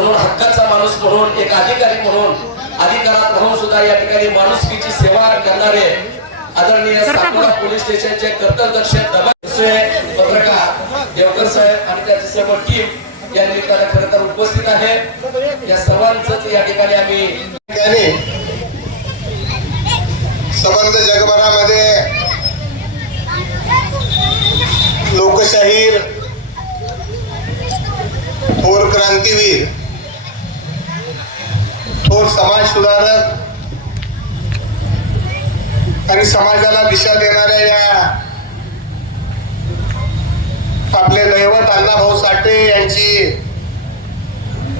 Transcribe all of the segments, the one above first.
म्हणून हक्काचा माणूस म्हणून एक अधिकारी म्हणून अधिकारात राहून सुद्धा या ठिकाणी माणुसकीची सेवा करणारे आदरणीय पोलीस स्टेशनचे कर्तव्यदक्ष दबाचे पत्रकार देवकर साहेब आणि त्याची सर्व टीम या निमित्ताने खरं तर उपस्थित आहे. या सर्वांच या ठिकाणी आम्ही ठिकाणी संबंध जगभरामध्ये लोकशाहीर थोर क्रांतीवीर थोर समाज सुधारक आणि समाजाला दिशा देणाऱ्या या आपले दैवत अण्णाभाऊ साठे यांची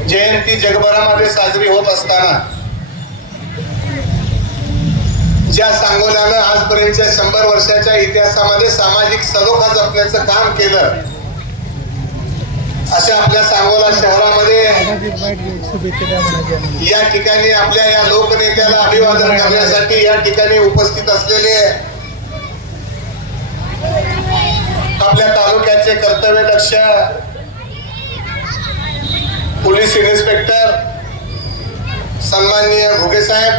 जयंती जगभरामध्ये साजरी होत असताना ज्या सांगोल्यानं आजपर्यंतच्या शंभर वर्षाच्या इतिहासामध्ये सामाजिक सलोखा जपण्याचं काम केलं. अशा आपल्या सांगोला शहरामध्ये या ठिकाणी आपल्या या लोकनेत्याला अभिवादन करण्यासाठी या ठिकाणी उपस्थित असलेले आपल्या तालुक्याचे कर्तव्य दक्ष पोलीस इन्स्पेक्टर सन्माननीय घुगे साहेब.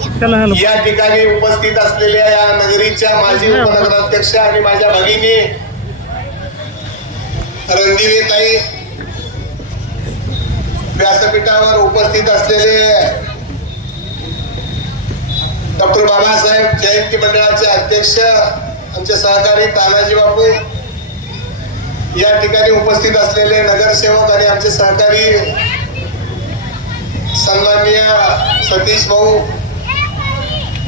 या ठिकाणी उपस्थित असलेल्या या नगरीच्या माजी उपनगराध्यक्ष आणि माझ्या भगिनी रणदिवेताई व्यासपीठावर उपस्थित असलेले डॉक्टर बाबासाहेब जयंती मंडळाचे अध्यक्ष आमचे सहकारी तानाजी बापू या ठिकाणी उपस्थित असलेले नगरसेवक आणि आमचे सहकारी सन्माननीय सतीश भाऊ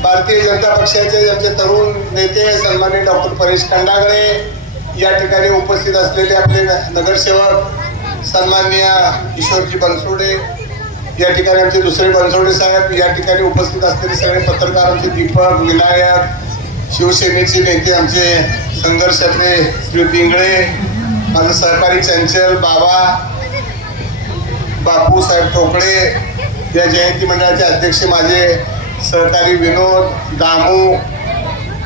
भारतीय जनता पक्षाचे आमचे तरुण नेते सन्माननीय डॉक्टर परेश खंडागळे या ठिकाणी उपस्थित असलेले आपले नगरसेवक सन्माननीय किशोरजी बनसोडे या ठिकाणी आमचे दुसरे बनसोडे साहेब या ठिकाणी उपस्थित असलेले सगळे पत्रकार आमचे दीपक विनायक शिवसेनेचे नेते आमचे संघर्षातले श्री पिंगळे माझं सहकारी चंचल बाबा बापू साहेब ठोकळे या जयंती मंडळाचे अध्यक्ष माझे सहकारी विनोद दामू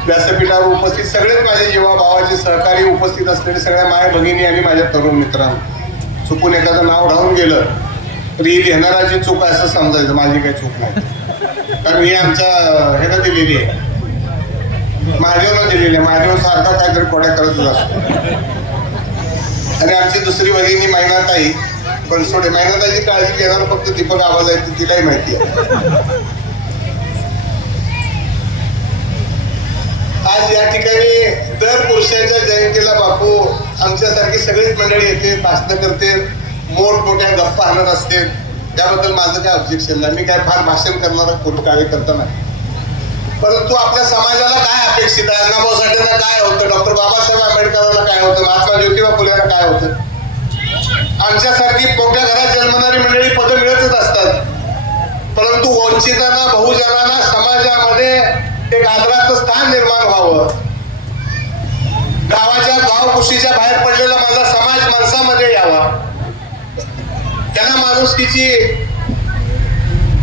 व्यासपीठावर उपस्थित सगळेच माझे जेव्हा भावाचे सहकारी उपस्थित असलेले सगळ्या माय भगिनी आणि माझ्या तरुण मित्रांनो. चुकून एखादं नाव राहून गेलं तरी ही लिहिणाराची चूक असं समजायचं. माझी काही चूक नाही. कारण ही आमच्या ह्यानं दिलेली आहे. महादेवनं दिलेली आहे. महादेव सारखा काहीतरी कोड्या करतच असतो आणि आमची दुसरी भगिनी मैनाताई. बनसोडे मैनाताईची काळजी घेणार फक्त दीपक आवाज आहे ती तिलाही माहिती आहे. आज या ठिकाणी दर पुरुषाच्या जयंतीला बापू आमच्यासारखी सगळीच मंडळी येते भाषण करते मोठमोठ्या गप्पा आणत असते. त्याबद्दल माझं काय ऑब्जेक्शन नाही. मी काय फार भाषण करणारा कोणी कार्यकर्ता नाही. परंतु आपल्या समाजाला काय अपेक्षित आहे? अण्णाभाऊ साठेंना काय होतं? डॉक्टर बाबासाहेब आंबेडकरांना काय होतं? महात्मा ज्योतिबा फुलेला काय होतं? आमच्यासारखी मोठ्या घरात जन्मणारी मंडळी पदं मिळतच असतात. परंतु वंचितांना बहुजनांना समाजामध्ये एक आदराचं स्थान निर्माण व्हावं. गावाच्या गावकुशीच्या बाहेर पडलेला माझा समाज माणसामध्ये यावा. त्यांना माणुसकीची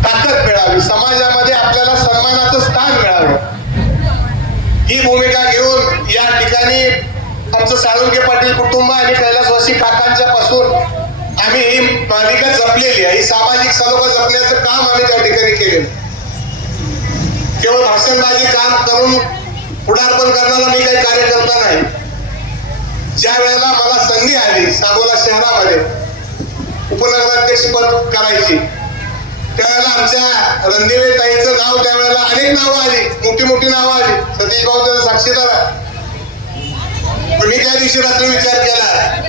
ताकद मिळावी. समाजामध्ये आपल्याला सन्मानाचं स्थान मिळावं. ही भूमिका घेऊन या ठिकाणी आमचं साळुंके पाटील कुटुंब आणि कैलासवासी काकांच्या पासून आम्ही ही मालिका जपलेली आहे. ही सामाजिक सलोखा जपण्याचं काम आम्ही त्या ठिकाणी केलेलं केवळ भाषणबाजी काम करून पुढारपण करणारा मी काही कार्यकर्ता नाही. ज्या वेळेला मला संधी आली सांगोला शहरामध्ये उपनगराध्यक्ष पद करायची त्यावेळेला आमच्या रणदेवे ताईचं नाव त्यावेळेला अनेक नावं आली. मोठी मोठी नावं आली. सतीश भाऊ त्याचा साक्षीदार. पण मी त्या दिवशी रात्री विचार केला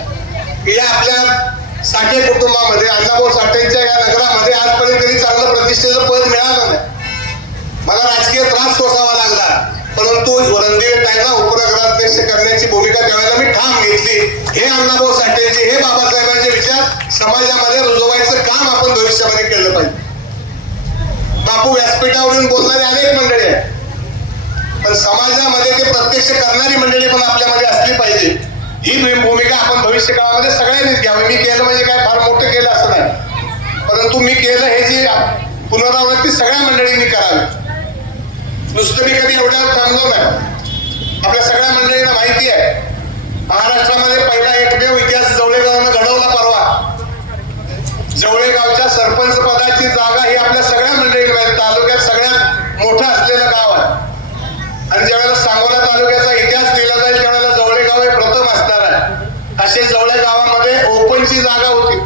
की या आपल्या साठे कुटुंबामध्ये अण्णाभाऊ साठेंच्या या नगरामध्ये आजपर्यंत कधी चांगलं प्रतिष्ठेचं पद मिळालं नाही. मला राजकीय त्रास सोसावा लागला. परंतु रणधीर ताईंना उपनगराध्यक्ष करण्याची भूमिका त्यावेळेला मी ठाम घेतली. हे अण्णाभाऊ साठेंचे हे बाबासाहेबांचे विचार समाजामध्ये रुजवायचं काम आपण भविष्यामध्ये केलं पाहिजे. बापू व्यासपीठावरून बोलणारी अनेक मंडळी आहेत. पण समाजामध्ये ते प्रत्यक्ष करणारी मंडळी पण आपल्यामध्ये असली पाहिजे. ही भूमिका आपण भविष्य काळामध्ये सगळ्यांनीच घ्यावी. मी केलं म्हणजे काय फार मोठं केलं असं नाही. परंतु मी केलं हे जी पुनरावृत्ती सगळ्या मंडळींनी करावी. नुसतं मी कधी एवढ्यावर थांबलो नाही. आपल्या सगळ्या मंडळींना माहिती आहे. महाराष्ट्रामध्ये पहिला एकमेव इतिहास जवळेगावनं घडवला परवा. जवळेगावच्या सरपंच पदाची जागा ही आपल्या सगळ्या मंडळींना तालुक्यात सगळ्यात मोठं असलेलं गाव आहे. आणि ज्यावेळेला सांगोला तालुक्याचा इतिहास लिहिला जाईल त्यावेळेला जवळेगाव हे प्रथम असणार आहे. असे जवळे गावामध्ये ओपनची जागा होती.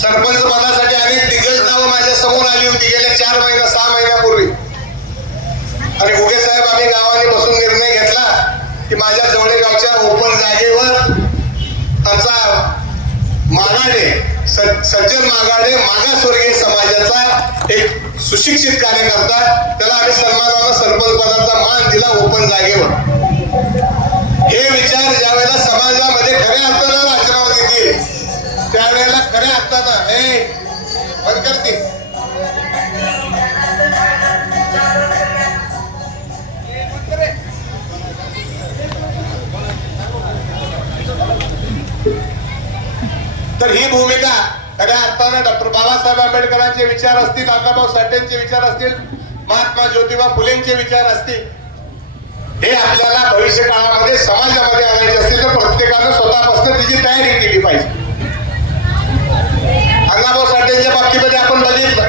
सरपंच पदासाठी अनेक दिग्गज नावं माझ्यासमोर आली होती. गेल्या चार महिन्या सहा महिन्यापूर्वी आणि गुगे साहेब आम्ही गावाने बसून निर्णय घेतला की माझ्या जवळेगावच्या ओपन जागेवर आमचा मागाडे सज्जन मागाडे मागासवर्गीय समाजाचा एक सुशिक्षित कार्यकर्ता त्याला आम्ही सन्मानानं सरपंच पदाचा मान दिला ओपन जागेवर. हे विचार ज्या वेळेला समाजामध्ये खऱ्या अर्थानं वाचनावर येतील त्यावेळेला खऱ्या अर्थानं हे बंद तर ही भूमिका खऱ्या अर्थानं डॉक्टर बाबासाहेब आंबेडकरांचे विचार असतील काकाभाऊ साठेंचे विचार असतील महात्मा ज्योतिबा फुलेंचे विचार असतील हे आपल्याला भविष्य काळामध्ये समाजामध्ये आणायचे असतील तर प्रत्येकानं स्वतःपासून तिची तयारी केली पाहिजे. अण्णाभाऊ साठेंच्या बाबतीमध्ये आपण बघितलं.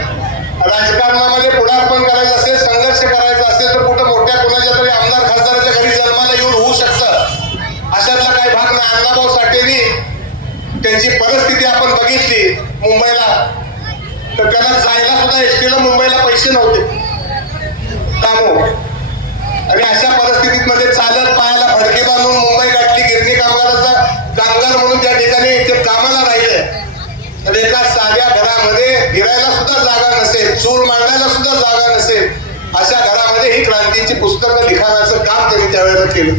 राजकारणामध्ये पुढारपण करायचं असेल संघर्ष करायचा असेल तर कुठं मोठ्या कोणाच्या तरी आमदार खासदाराच्या घरी जन्माला येऊन होऊ शकतं. अशातला काही भाग नाही. अण्णाभाऊ साठेंनी त्यांची परिस्थिती आपण बघितली मुंबईला. तर त्याला जायला सुद्धा एसटीला मुंबईला पैसे नव्हते. कामो. आणि अशा परिस्थितीत मध्ये चालत पायाला भडके बांधून मुंबई गाठली. गिरणी कामगाराचा कामगार म्हणून त्या ठिकाणी ते कामाला राहिले. तर एका साध्या घरामध्ये फिरायला सुद्धा जागा नसेल चूल मांडायला सुद्धा जागा नसेल अशा घरामध्ये ही क्रांतीची पुस्तकं लिखाणाचं काम त्यांनी त्यावेळेला केलं.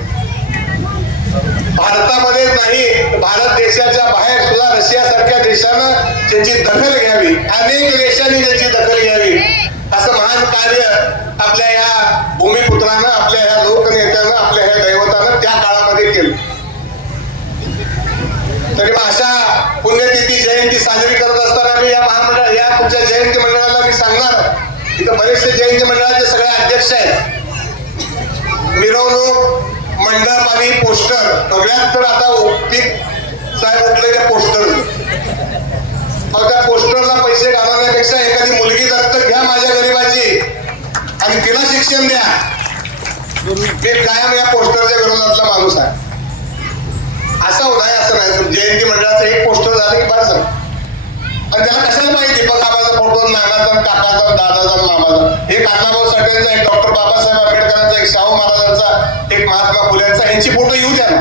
भारत देशाच्या बाहेर सुद्धा रशिया सारख्या देशानं त्याची दखल घ्यावी. अनेक देशांनी त्याची दखल घ्यावी. असं महान कार्य आपल्या या भूमिपुत्रानं आपल्या या लोकनेत्यानं आपल्या ह्या दैवतानं त्या काळामध्ये केलं. तरी मग अशा पुण्यतिथी जयंती साजरी करत असताना मी या महामंडळ या तुमच्या जयंती मंडळाला मी सांगणार इथं बरेचसे जयंती मंडळाचे सगळे अध्यक्ष आहेत. मिरवणूक मंडप आणि पोस्टर. सगळ्यात तर आता पीक साहेब उठले त्या पोस्टर. त्या पोस्टरला पैसे घालवण्यापेक्षा एखादी मुलगी दत्तक घ्या माझ्या गरीबाची आणि तिला शिक्षण द्या. मी कायम या पोस्टरच्या विरोधातला माणूस आहे. असा नाही असं नाही. जयंती मंडळाचं एक पोस्टर झालं की बरं झालं. आणि त्याला कशाला माहिती? दीपक आबाचा फोटो नानाचा काकाचा दादाचा मामाचा. हे काकाभाऊ साठेंचा एक डॉक्टर बाबासाहेब आंबेडकरांचा एक शाहू महाराजांचा एक महात्मा फुल्यांचा यांची फोटो येऊ द्या ना.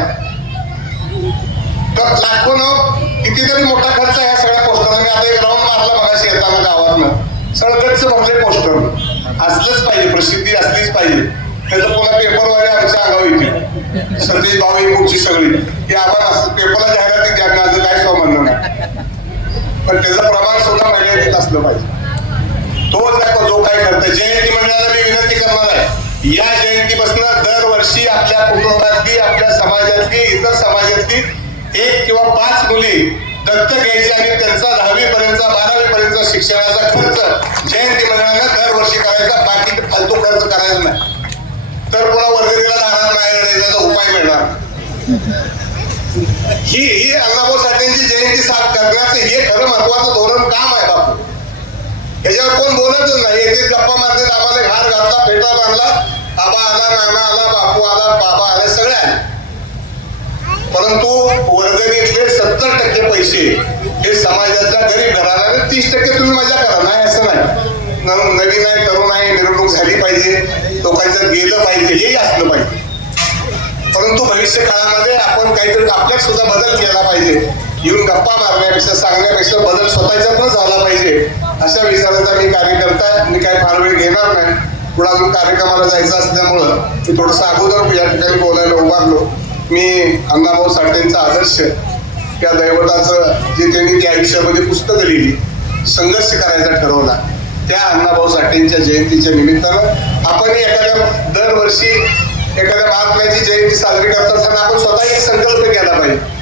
तर लाखो कितीतरी मोठा खर्च ह्या सगळ्या पोस्टर मी आता एक राऊंड मारला मगाशी येताना गावातनं. सगळंच भरले पोस्टर. असलंच पाहिजे प्रसिद्धी असलीच पाहिजे. त्याचं पुन्हा पेपरवाले आमच्या अंगावर येते सतीश भाऊ ही सगळी. की आपण असं पेपरला जाहिरात द्या माझं काय म्हणणं नाही. पण त्याचं प्रमाण सुद्धा मर्यादित असलं पाहिजे. तोच दाखव जो काय करतोय जयंती मंडळाला मी विनंती करणार आहे. या जयंतीपासून दरवर्षी आपल्या कुटुंबातली आपल्या समाजातली इतर समाजातली एक किंवा पाच मुली दत्तक घ्यायची आणि त्यांचा दहावी पर्यंतचा बारावी पर्यंतचा शिक्षणाचा खर्च जयंती मंडळानं दरवर्षी करायचा बाकी फालतू खर्च करायचा नाही. तर पुन्हा वर्गणीला राहणार नाही त्याचा उपाय मिळणार ही ही अण्णाभाऊ साठेंची जयंती साथ करण्याचं हे खरं महत्वाचं धोरण काम आहे बापू. याच्यावर कोण बोलतच नाही. येथे गप्पा मारतात. आम्हाला घार घातला फेटा बांधला. आबा आला नाना आला बापू आला बाबा आले सगळे आले. परंतु वर्गणीतले सत्तर टक्के पैसे. हे समाजातल्या गरीब घराला तीस टक्के तुम्ही मजा करा. नाही असं नाही. न- नवीन आहे तरुण आहे निवडणूक झाली पाहिजे. लोकांचं गेलं पाहिजे. हेही असलं पाहिजे. परंतु भविष्य काळामध्ये आपण काहीतरी आपल्यात सुद्धा बदल केला पाहिजे. येऊन गप्पा मारण्यापेक्षा सांगण्यापेक्षा बदल स्वतःच्यातून झाला पाहिजे. अशा विचाराचा मी कार्यकर्ता मी काही फार वेळ घेणार नाही. पुढे अजून कार्यक्रमाला जायचं असल्यामुळं मी थोडंसं अगोदर या ठिकाणी बोलायला उभारलो. मी अण्णाभाऊ साठेंचा आदर्श त्या दैवताचं जे त्यांनी त्या आयुष्यामध्ये पुस्तकं लिहिली संघर्ष करायचा ठरवला. त्या अण्णाभाऊ साठेंच्या जयंतीच्या निमित्तानं आपण एखाद्या दरवर्षी एखाद्या महात्म्याची जयंती साजरी करत असताना आपण स्वतः एक संकल्प केला पाहिजे.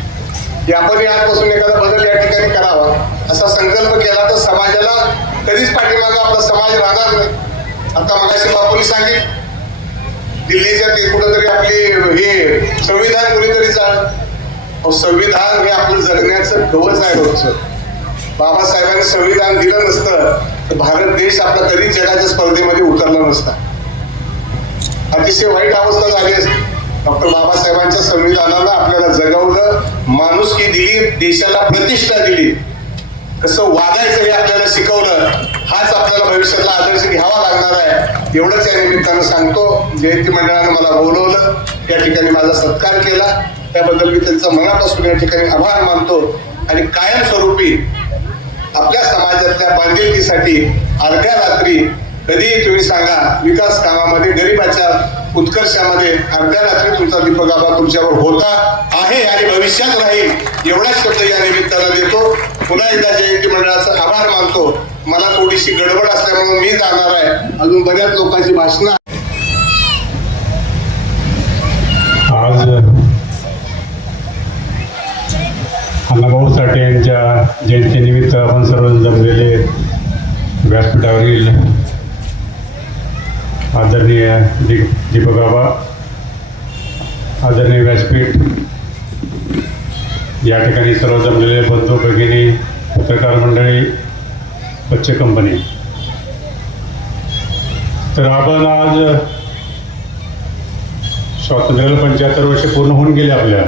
की आपण आजपासून एखादा बदल या ठिकाणी करावा असा संकल्प केला तर समाजाला कधीच पाठीमागं आपला समाज राहणार नाही. आता मगाशी बापूने सांगितलं दिल्लीच्या ते कुठंतरी आपली हे संविधान कुणीतरी चाल अहो, संविधान हे आपलं जगण्याचं कवच आहे रोजचं. बाबासाहेबांनी संविधान दिलं नसतं तर भारत देश आपला कधीच जगाच्या स्पर्धेमध्ये उतरला नसता. अतिशय वाईट अवस्था झाली असती. डॉक्टर बाबासाहेबांच्या संविधानानं आपल्याला जगवलं माणुसकी दिली देशाला प्रतिष्ठा दिली. कसं वागायचं हे आपल्याला शिकवलं हाच आपल्याला भविष्यातला आदर्श घ्यावा लागणार आहे. एवढंच या निमित्तानं सांगतो. जयंती मंडळानं मला बोलवलं. त्या ठिकाणी माझा सत्कार केला. त्याबद्दल मी त्यांचा मनापासून या ठिकाणी आभार मानतो. आणि कायमस्वरूपी आपल्या समाजातल्या बांधिलकीसाठी अर्ध्या रात्री कधीही तुम्ही सांगा विकास कामामध्ये गरिबाच्या उत्कर्षामध्ये अर्ध्या रात्री तुमचा दीपक आबा तुमच्यावर होता आहे आणि भविष्यात राहील एवढाच शब्द या निमित्तानं देतो. पुन्हा एकदा जयंती मंडळाचा आभार मानतो. मला थोडीशी गडबड असल्यामुळे मी जाणार आहे. अजून बऱ्याच लोकांची भाषणं आज अण्णाभाऊ साठे यांच्या जयंतीनिमित्त आपण सर्व जमलेले व्यासपीठावरील आदरणीय दीप दीपकाबा आदरणीय व्यासपीठ या ठिकाणी सर्व जमलेले बंधू भगिनी पत्रकार मंडळी बच्चे कंपनी. तर आपण आज स्वातंत्र्याला पंच्याहत्तर वर्ष पूर्ण होऊन गेले आपल्या.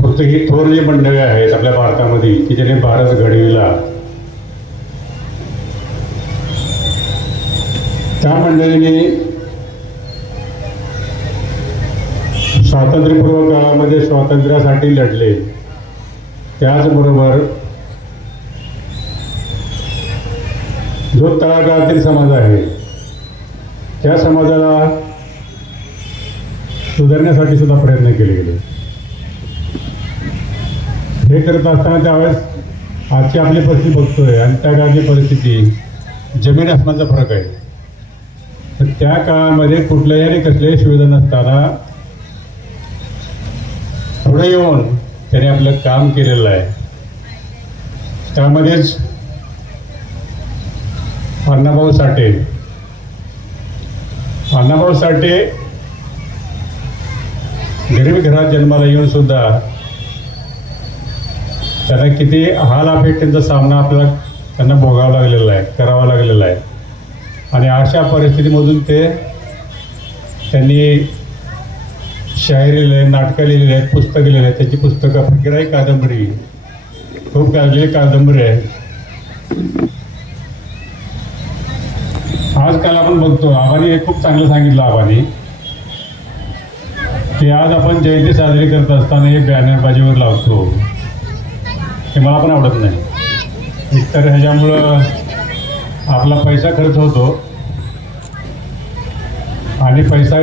फक्त ही थोर जी मंडळी आहेत आपल्या भारतामध्ये की ज्याने भारत घडविला त्या मंडळीने स्वातंत्र्यपूर्व काळामध्ये स्वातंत्र्यासाठी लढले. त्याचबरोबर जो तळागाळातील समाज आहे त्या समाजाला सुधारण्यासाठी सुद्धा प्रयत्न केले गेले. हे करत असताना त्यावेळेस आजची आपली परिस्थिती बघतोय आणि त्या काळची परिस्थिती जमीन आसमानचा फरक आहे. तर त्या काळामध्ये कुठल्याही आणि कसल्याही सुविधा नसताना पुढे येऊन त्याने आपलं काम केलेलं आहे. त्यामध्येच अण्णाभाऊ साठे. अण्णाभाऊ साठे गरीब घरात जन्माला येऊन सुद्धा त्यांना किती हाल अपेक्षेचा सामना आपल्याला त्यांना भोगावा लागलेला आहे करावा लागलेला आहे. आणि अशा परिस्थितीमधून ते त्यांनी शायरी लिहिले आहेत नाटकं लिहिलेली आहेत पुस्तकं लिहिली आहेत. त्याची पुस्तकं फकीराई कादंबरी. खूप गाजलेली कादंबरी आहे आजकाल आपण बघतो आबानी हे खूप चांगलं सांगितलं आबानी की आज आपण जयंती साजरी करत असताना हे बॅनरबाजीवर लावतो. हे मला पण आवडत नाही. एकतर ह्याच्यामुळं आपला पैसा खर्च होतो. आणि पैसा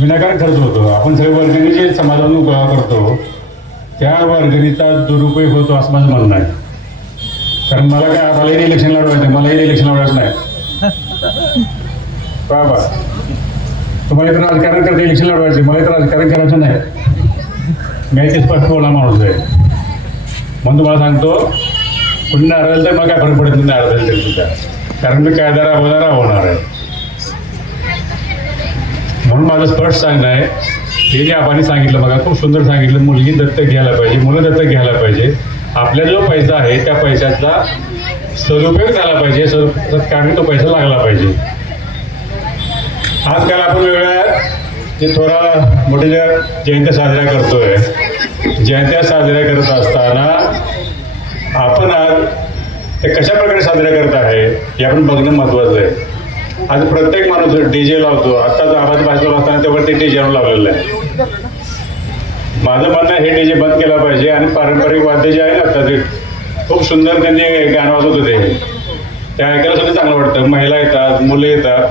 विनाकारण खर्च होतो. आपण सगळे वर्गणी जे समाजातून गोळा करतो त्या वर्गणीचा दुरुपयोग होतो असं माझं म्हणणं आहे. कारण मला काय मलाही इलेक्शन लढवायचं मलाही इलेक्शन लढवायचं नाही. बाबा तुम्हाला इथं राजकारण करता इलेक्शन लढवायचं मला इथं राजकारण करायचं नाही. मी ते स्पष्ट बोला माणूस आहे. म्हणून तुम्हाला सांगतो कुणी नाराज तर मला काय फरक पडत नाही नाराज तरी सुद्धा कारण मी कायदा राबवणार होणार आहे. म्हणून माझं स्पष्ट सांगणं आहे हे जे आपण सांगितलं बघा खूप सुंदर सांगितलं मुलगी दत्तक घ्यायला पाहिजे मुलं दत्तक घ्यायला पाहिजे. आपल्या जो पैसा आहे त्या पैशाचा सदुपयोग झाला पाहिजे सद सत्कारणी तो पैसा लागला पाहिजे. आजकाल आपण वेगळ्या जे थोडा मोठे ज्या जयंत्या साजऱ्या करतोय जयंत्या साजऱ्या करत असताना आपण आज ते कशा प्रकारे साजऱ्या करत आहे हे आपण बघणं महत्त्वाचं आहे. आज प्रत्येक माणूस डी जे लावतो. आत्ताच आवाज भाजला असताना त्यावरती डी जे लावलेलं आहे. माझं म्हणणं हे डी जे बंद केला पाहिजे आणि पारंपरिक वाद्य जे आहे ना आता ते खूप सुंदर त्यांनी गाणं वाजवत होते. ते ऐकायला सुद्धा चांगलं वाटतं. महिला येतात मुलं येतात.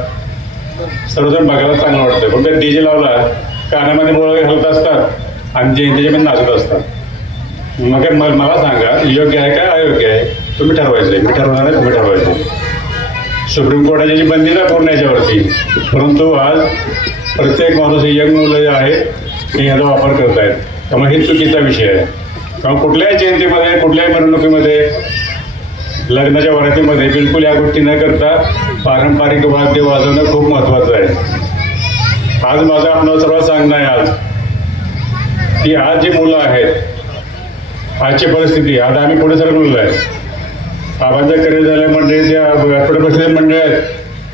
सर्वजण बघायला चांगलं वाटतं. फक्त डी जे लावला कानामध्ये मुलं घालत असतात आणि जे त्याच्यामध्ये नाचत असतात. मग काय म- मला सांगा योग्य आहे का अयोग्य आहे? तुम्ही ठरवायचं मी ठरवणार आहे तुम्ही ठरवायचं सुप्रीम कोर्टाची जी बंदी ना पूर्ण याच्यावरती परंतु आज प्रत्येक माणूस हे यंग मुलं जे आहेत ते याचा वापर करत आहेत. त्यामुळे हे चुकीचा विषय आहे. कारण कुठल्याही जयंतीमध्ये कुठल्याही मिरवणुकीमध्ये लग्नाच्या वरातीमध्ये बिलकुल या गोष्टी न करता पारंपरिक वाद्य वाजवणं खूप महत्त्वाचं आहे. आज माझं आपलं सर्व सांगणं आहे आज की आज जी मुलं आहेत आजची परिस्थिती आता आम्ही पुढे सरकलेलो आहे. बाबांचं करिअर झालं म्हणजे ज्या व्यापार बसलेले मंडळ आहेत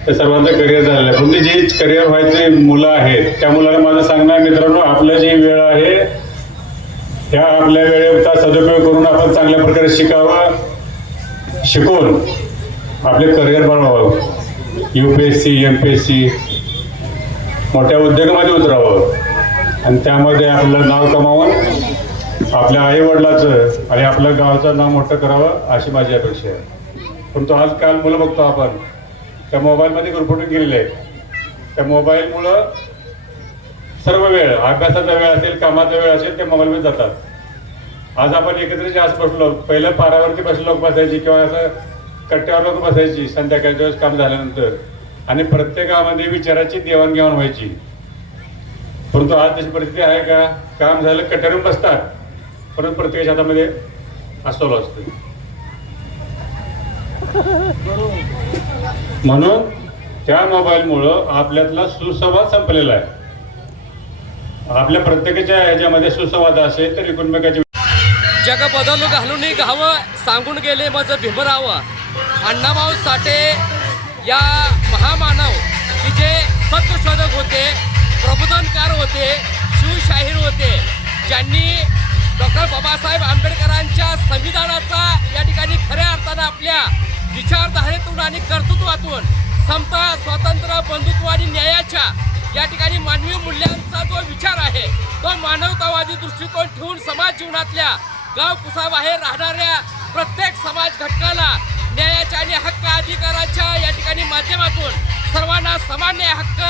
ते सर्वांचं करिअर झालेलं आहे. म्हणजे जी करिअर व्हायचे मुलं आहेत त्या मुलाला माझं सांगणं मित्रांनो आपलं जी वेळ आहे त्या आपल्या वेळेचा सदुपयोग करून आपण चांगल्या प्रकारे शिकावं शिकून आपले करिअर बनवावं U P S C M P S C मोठ्या उद्योगामध्ये उतरावं. आणि त्यामध्ये आपलं नाव कमावून आपल्या आईवडिलाचं आणि आपल्या गावाचं नाव मोठं करावं अशी माझी अपेक्षा आहे. पण तो आज आजकाल मुलं बघतो आपण त्या मोबाईलमध्ये गुरफटून गेलेले आहेत. त्या मोबाईलमुळं सर्व वेळ अभ्यासाचा वेळ असेल कामाचा वेळ असेल ते मोबाईलमध्ये जातात. आज आपण एकत्रित आज बसलो पहिलं पारावरती बसले लोक बसायची किंवा असं कट्ट्यावर लोक बसायची संध्याकाळच्या वेळेस काम झाल्यानंतर. आणि प्रत्येकामध्ये विचाराची देवाणघेवाण व्हायची. परंतु आज तशी परिस्थिती आहे का? काम झालं कट्ट्यावरून बसतात. पण प्रत्येकाच्या हातामध्ये असतो असतो? म्हणून त्या मोबाईलमुळं आपल्यातला सुसंवाद संपलेला आहे. आपल्या प्रत्येकाच्या ह्याच्यामध्ये सुसंवाद असेल तर एकमेकाची जग बदलू घालून घावं सांगून गेले माझं भीमरावं. अण्णाभाऊ साठे या महामानव की जे सत्यशोधक होते प्रबोधनकार होते शिवशाहीर होते ज्यांनी डॉक्टर बाबासाहेब आंबेडकरांच्या संविधानाचा या ठिकाणी खऱ्या अर्थानं आपल्या विचारधारेतून आणि कर्तृत्वातून समता स्वातंत्र्य बंधुत्व आणि न्यायाच्या या ठिकाणी मानवी मूल्यांचा जो विचार आहे तो मानवतावादी दृष्टिकोन ठेवून समाज जीवनातल्या गाव कुसाबाहेर राहणाऱ्या प्रत्येक समाज घटकाला न्यायाच्या आणि हक्क अधिकाराच्या या ठिकाणी माध्यमातून सर्वांना सामान्य हक्क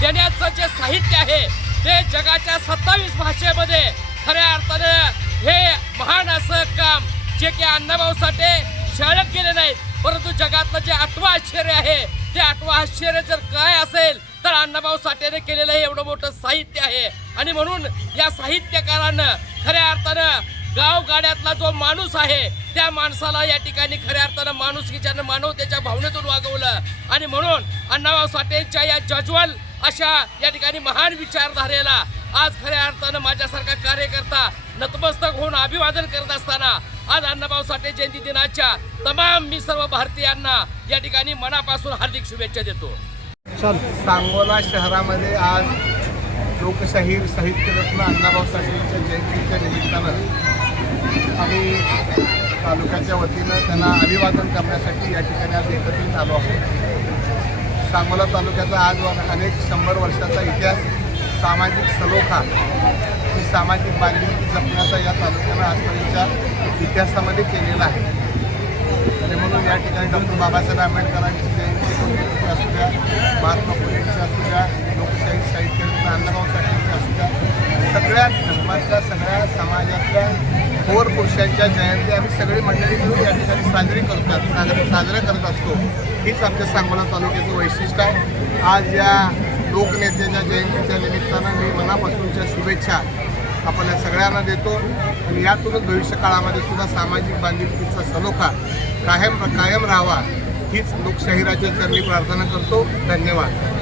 देण्याचं जे साहित्य आहे ते जगाच्या सत्तावीस भाषेमध्ये खऱ्या अर्थानं हे महान असं काम जे की अण्णाभाऊ साठे शाळेत गेले नाहीत परंतु जगातलं जे आठवं आश्चर्य आहे ते आठवं आश्चर्य जर काय असेल तर अण्णाभाऊ साठेने केलेलं हे एवढं मोठं साहित्य आहे. आणि म्हणून या साहित्यकारानं खऱ्या अर्थानं गाव गाड्यातला जो माणूस आहे त्या माणसाला या ठिकाणी खऱ्या अर्थानं माणुसकीच्यानं मानवतेच्या भावनेतून वागवलं. आणि म्हणून अण्णाभाऊ साठेंच्या या जज्वल अशा या ठिकाणी महान विचारधारेला आज खऱ्या अर्थानं माझ्यासारखा कार्यकर्ता नतमस्तक होऊन अभिवादन करत असताना आज अण्णाभाऊ साठे जयंती दिनाच्या तमाम मी सर्व भारतीयांना या ठिकाणी मनापासून हार्दिक शुभेच्छा देतो. सांगोला शहरामध्ये आज लोकशाहीर साहित्यरत्न अण्णाभाऊ साठेंच्या जयंतीच्या निमित्तानं आम्ही तालुक्याच्या वतीनं त्यांना अभिवादन करण्यासाठी या ठिकाणी आज एकत्रित आलो आहोत. सांगोला तालुक्याचा आज अनेक शंभर वर्षाचा इतिहास सामाजिक सलोखा ही सामाजिक बांधिलकी जपण्याचा या तालुक्यानं आजपर्यंतच्या इतिहासामध्ये केलेला आहे. आणि म्हणून या ठिकाणी डॉक्टर बाबासाहेब आंबेडकरांची जयंती पुण्यतिथी असू द्या महात्मा फुलेंची असू द्या लोकशाही साहित्य अण्णाभाऊ साठेंची असू द्या सगळ्या धर्मातल्या सगळ्या समाजातल्या थोर पुरुषांच्या जयंती आम्ही सगळी मंडळी मिळून या ठिकाणी साजरी करतात साजरे साजऱ्या करत असतो. हीच आमच्या सांगोला तालुक्याचं वैशिष्ट्य आहे. आज या लोकनेत्याच्या जयंतीच्या निमित्तानं मी मनापासूनच्या शुभेच्छा आपल्या सगळ्यांना देतो. आणि यातूनच भविष्य काळामध्ये सुद्धा सामाजिक बांधिलकीचा सलोखा कायम कायम राहावा हीच लोकशाहीराच्या चरणी प्रार्थना करतो. धन्यवाद.